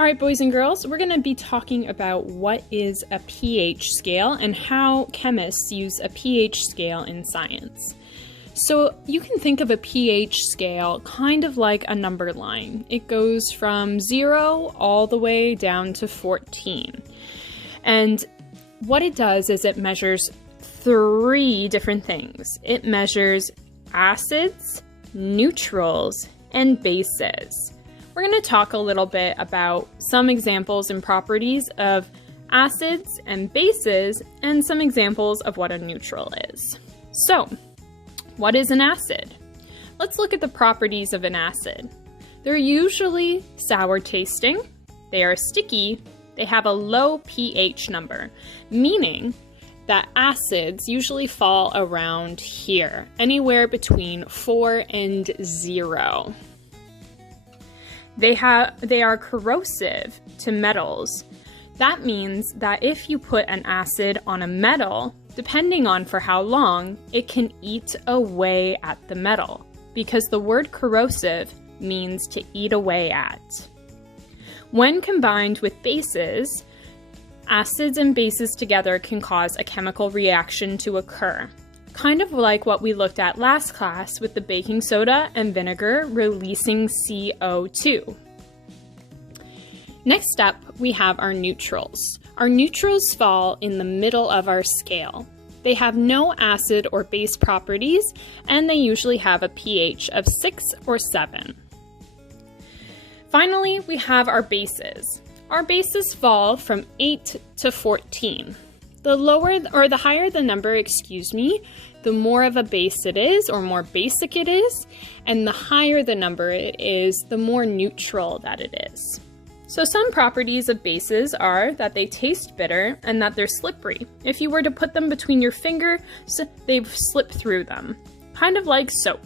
All right, boys and girls, we're going to be talking about what is a pH scale and how chemists use a pH scale in science. So you can think of a pH scale kind of like a number line. It goes from 0 all the way down to 14. And what it does is it measures 3 different things. It measures acids, neutrals, and bases. We're going to talk a little bit about some examples and properties of acids and bases and some examples of what a neutral is. So, what is an acid? Let's look at the properties of an acid. They're usually sour tasting, they are sticky, they have a low pH number, meaning that acids usually fall around here, anywhere between 4 and 0. They are corrosive to metals. That means that if you put an acid on a metal, depending on for how long, it can eat away at the metal, because the word corrosive means to eat away at. When combined with bases, acids and bases together can cause a chemical reaction to occur. Kind of like what we looked at last class with the baking soda and vinegar releasing CO2. Next up, we have our neutrals. Our neutrals fall in the middle of our scale. They have no acid or base properties, and they usually have a pH of 6 or 7. Finally, we have our bases. Our bases fall from 8 to 14. The higher the number, the more of a base it is, or more basic it is, and the higher the number it is, the more neutral that it is. So some properties of bases are that they taste bitter and that they're slippery. If you were to put them between your fingers, they'd slip through them, kind of like soap.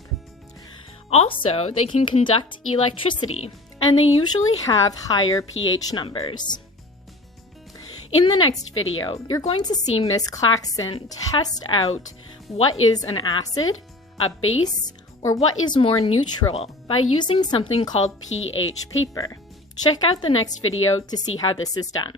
Also, they can conduct electricity, and they usually have higher pH numbers. In the next video, you're going to see Miss Claxon test out what is an acid, a base, or what is more neutral by using something called pH paper. Check out the next video to see how this is done.